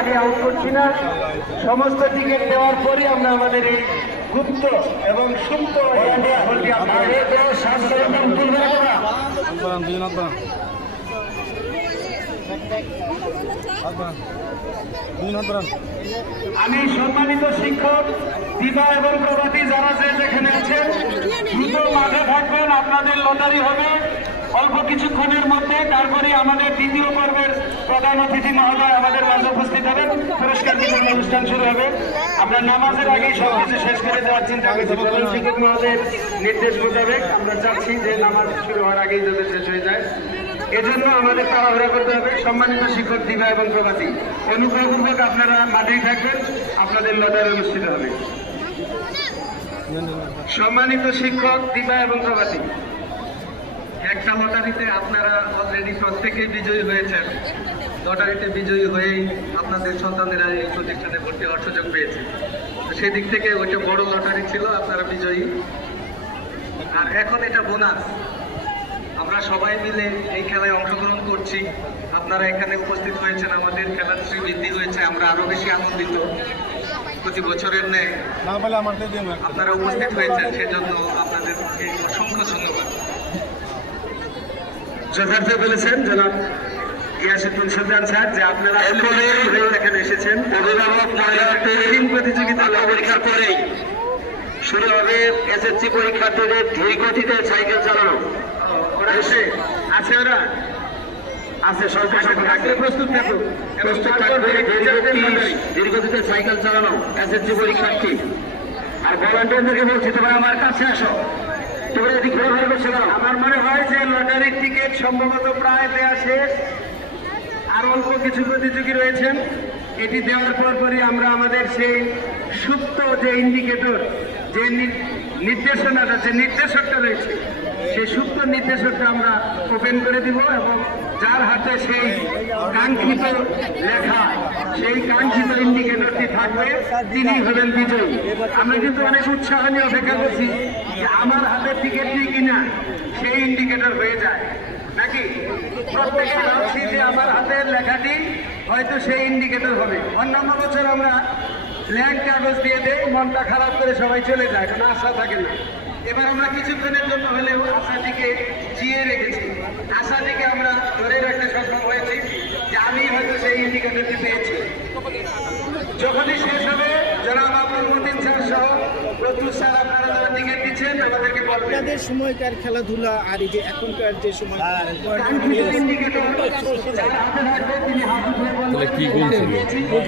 আগে আউট করছি না, সমস্ত টিকিট দেওয়ার পরই আমরা আমাদের এই গুপ্ত এবং সুপ্ত আমি সম্মানিত শিক্ষক দিবা এবং প্রভাতী যারা যেখানে আছেন দ্রুত মাঠে থাকবেন। আপনাদের লটারি হবে অল্প কিছুক্ষণের মধ্যে, তারপরে আমাদের দ্বিতীয় পর্বের প্রধান অতিথি মহোদয় আমাদের মাঝে উপস্থিত হবেন। পুরস্কার বিতরণ অনুষ্ঠান শুরু হবে। আমরা নামাজের আগেই সবকিছু শেষ করে দেওয়ার চিন্তা করছি। প্রধান শিক্ষক মহোদয়ের নির্দেশ মোতাবেক আমরা চাচ্ছি যে নামাজ শুরু হওয়ার আগেই যাতে শেষ হয়ে যায়, এজন্য আমাদের তাড়াহুড়া করতে হবে। সম্মানিত শিক্ষক দিবা এবং প্রভাতী, অনুগ্রহপূর্বক আপনারা মাঠেই থাকবেন, আপনাদের লটারি অনুষ্ঠিত হবে। সম্মানিত শিক্ষক দিবা এবং প্রভাতী, একটা লটারিতে আপনারা অলরেডি প্রত্যেকেই বিজয়ী হয়েছেন। লটারিতে বিজয়ী হয়েই আপনাদের সন্তানেরা এই প্রতিষ্ঠানে ভর্তি হওয়ার সুযোগ পেয়েছে। সেই দিক থেকে ওইটা বড় লটারি ছিল, আপনারা বিজয়ী। আর এখন এটা বোনাস, আমরা সবাই মিলে এই খেলায় অংশগ্রহণ করছি। আপনারা এখানে উপস্থিত হয়েছেন, আমাদের খেলার শ্রীবৃদ্ধি হয়েছে, আমরা আরো বেশি আনন্দিত। প্রতি বছরের ন্যায় আপনারা উপস্থিত হয়েছেন, সেজন্য আপনাদের অসংখ্য ধন্যবাদ। যথার্থ বলেছেন জনাব ইয়াসিফুল সুলতান স্যার যে আপনারা এখানে এসেছেন। প্রতিযোগিতা পরীক্ষার পরেই শুরু হবে এসএসসি পরীক্ষার্থীদের ধীর গতিতে সাইকেল চালানো। আছে ওরা আছে, প্রস্তুত থাকুন, ধীর গতিতে সাইকেল চালানো এসএসসি পরীক্ষার্থী। আর ভলান্টিয়ারদেরকে বলছি তোমরা আমার কাছে আসো। আমার মনে হয় যে লটারির টিকিট সম্ভবত প্রায় দেওয়া শেষ, আর অল্প কিছু প্রতিযোগী রয়েছেন। এটি দেওয়ার পরপরই আমরা আমাদের সেই সুপ্ত যে ইন্ডিকেটর, যে নির্দেশনাটা, যে নির্দেশকটা রয়েছে, সেই সুপ্ত নির্দেশকটা আমরা ওপেন করে দিব এবং যার হাতে সেই কাঙ্ক্ষিত লেখা, সেই কাঙ্ক্ষিত ইন্ডিকেটরটি থাকবে, তিনি হলেন বিজয়ী। আমরা কিন্তু অনেক উৎসাহ নিয়ে অপেক্ষা করছি যে আমার হাতের টিকিটটি কিনা সেই ইন্ডিকেটর হয়ে যায় নাকি। প্রত্যেকে ভাবছি যে আমার হাতের লেখাটি হয়তো সেই ইন্ডিকেটর হবে। অন্যান্য বছর আমরা ব্ল্যাঙ্ক কাগজ দিয়ে দেই, মনটা খারাপ করে সবাই চলে যায়, কোনো আশা থাকে না। এবার আমরা কিছুক্ষণের জন্য হলেও আশাটিকে জিয়ে রেখেছি, আশাটিকে আমরা ধরে রাখতে সক্ষম হয়েছি যে আমি হয়তো সেই ইন্ডিকেটরটি পেয়েছি। যখনই শেষ হবে জনাব আব্দুল মতিন স্যার সহ প্রচুর স্যার আপনারা যারা টিকিট দিচ্ছেন আমাদেরকে বলবেন আপনাদের সময়কার খেলাধুলা আর এই যে এখনকার যে সময় ইন্ডিকেটর যার হাতে থাকবে তিনি হাত উঠিয়ে বলবেন।